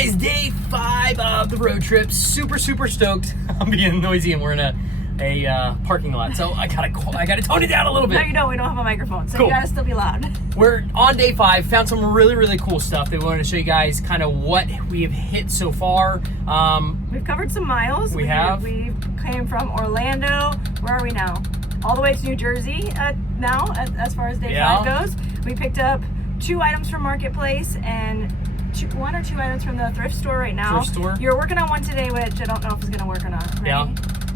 guys, day 5 of the road trip. Super stoked. I'm being noisy and we're in a parking lot, so I gotta tone it down a little bit. No, you don't. We don't have a microphone, so Cool. You gotta still be loud. We're on day 5. Found some really cool stuff that we wanted to show you guys, kind of what we have hit so far. We've covered some miles. We have. We came from Orlando. Where are we now? All the way to New Jersey now, as far as day 5 goes. We picked up 2 items from Marketplace and 1 or 2 items from the thrift store right now. Thrift store. You're working on one today, which I don't know if it's gonna work or not. Right? Yeah.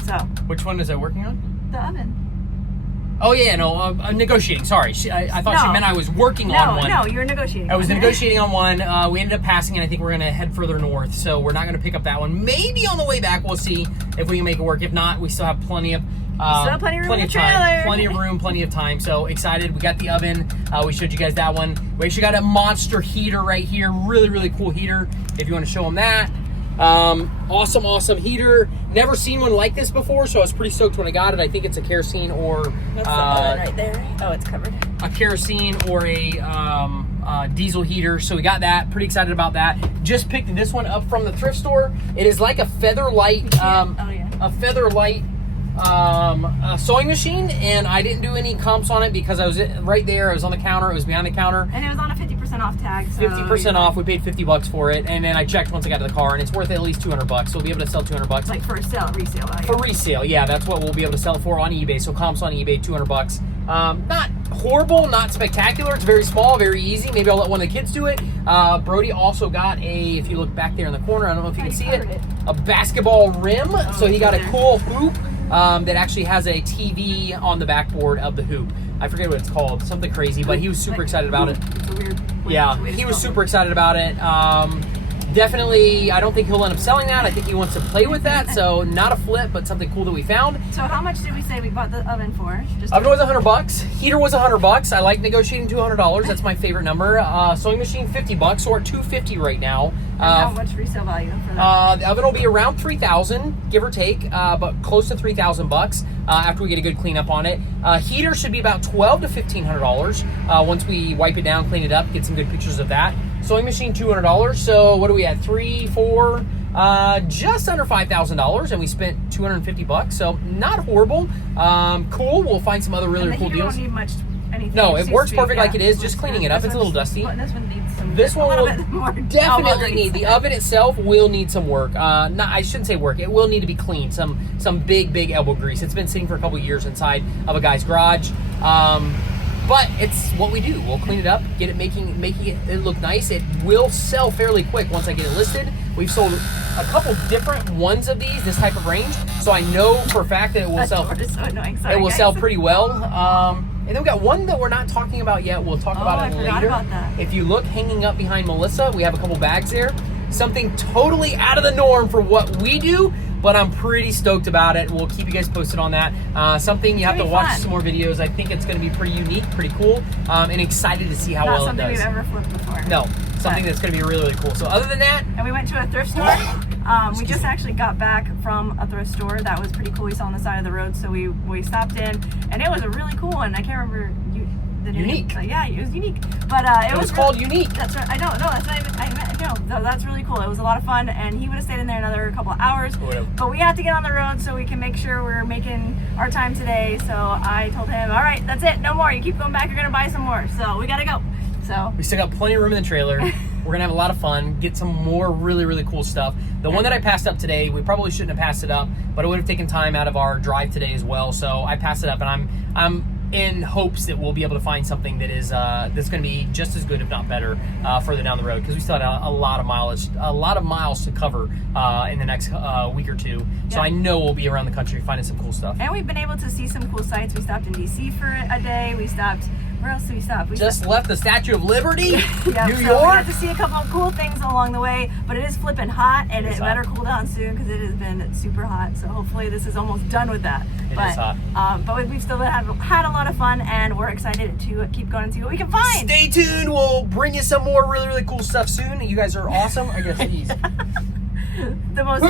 So. Which one is I working on? The oven. Oh yeah, no, I'm negotiating. Sorry, I thought she meant I was working on one. No, you're negotiating. I was negotiating on one. We ended up passing, and I think we're gonna head further north, so we're not gonna pick up that one. Maybe on the way back, we'll see if we can make it work. If not, we still have plenty of plenty of room in the time, trailer. plenty of room, plenty of time. So excited! We got the oven. We showed you guys that one. We actually got a monster heater right here. Really cool heater. If you want to show them that. Awesome heater. Never seen one like this before, so I was pretty stoked when I got it. I think it's a kerosene or that's the oven right there. Oh, it's covered. A kerosene or a diesel heater. So we got that. Pretty excited about that. Just picked this one up from the thrift store. It is like a feather light. A feather light sewing machine, and I didn't do any comps on it because I was right there. I was on the counter. It was behind the counter, and it was on a 50% off tag. So 50% off. We paid $50 for it, and then I checked once I got to the car, and it's worth at least $200. So we'll be able to sell $200. Like for resale value. For resale, yeah, that's what we'll be able to sell it for on eBay. So comps on eBay, $200. Not horrible, not spectacular. It's very small, very easy. Maybe I'll let one of the kids do it. Brody also got if you look back there in the corner, I don't know if you can see it, a basketball rim. So he got a cool hoop. That actually has a TV on the backboard of the hoop. I forget what it's called, something crazy, but he was super excited about it. It's a weird he was super excited about it. Definitely, I don't think he'll end up selling that. I think he wants to play with that, so not a flip, but something cool that we found. So how much did we say we bought the oven for? Oven was $100. Heater was $100. I like negotiating $200. That's my favorite number. Sewing machine $50, so we're at $250 right now. How much resale value for that? The oven will be around $3,000, give or take, but close to $3,000 after we get a good cleanup on it. Heater should be about $1,200 to $1,500 once we wipe it down, clean it up, get some good pictures of that. Sewing machine $200. So what are we at? 3, 4, just under $5,000, and we spent $250. So not horrible. Cool. We'll find some other really cool deals. Don't need much. Anything. No, it works perfect like it is. Just cleaning it up. It's a little dusty. This one needs some. This one will definitely need. The oven itself will need some work. I shouldn't say work. It will need to be cleaned. Some big elbow grease. It's been sitting for a couple years inside of a guy's garage. But it's what we do. We'll clean it up, get it making it look nice. It will sell fairly quick once I get it listed. We've sold a couple different ones of these, this type of range. So I know for a fact that it will sell. So annoying. Sorry, it will guys. sell pretty well. And then we got one that we're not talking about yet. We'll talk about it later. I forgot about that. If you look hanging up behind Melissa, we have a couple bags there. Something totally out of the norm for what we do, but I'm pretty stoked about it. We'll keep you guys posted on that. Something you have to watch some more videos. I think it's going to be pretty unique, pretty cool, and excited to see how well it does. Not something we've ever flipped before. No, something that's going to be really cool. So other than that, and we went to a thrift store. We just actually got back from a thrift store that was pretty cool. We saw on the side of the road, so we stopped in, and it was a really cool one. I can't remember the name. Unique. Yeah, it was unique, but it was called Unique. That's right. I don't know. That's not even. No, that's really cool. It was a lot of fun, and he would have stayed in there another couple of hours. But we had to get on the road so we can make sure we're making our time today. So I told him, all right, that's it. No more. You keep going back. You're gonna buy some more. So we gotta go. So we still got plenty of room in the trailer. We're gonna have a lot of fun, get some more really cool stuff. The one that I passed up today, we probably shouldn't have passed it up, but it would have taken time out of our drive today as well. So I passed it up, and I'm in hopes that we'll be able to find something that is that's going to be just as good, if not better, further down the road, because we still have a lot of miles to cover in the next week or two. So I know we'll be around the country finding some cool stuff. And we've been able to see some cool sights. We stopped in DC for a day. We stopped. Where else did we stop? We just left the Statue of Liberty, New York. We had to see a couple of cool things along the way, but it is flipping hot, and it better cool down soon because it has been super hot. So hopefully this is almost done with that. It is hot. But we've still had a lot of fun, and we're excited to keep going and see what we can find. Stay tuned. We'll bring you some more really cool stuff soon. You guys are awesome. I guess these. The most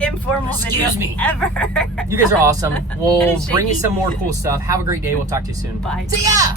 informal video ever. You guys are awesome. We'll bring you some more cool stuff. Have a great day. We'll talk to you soon. Bye. See ya!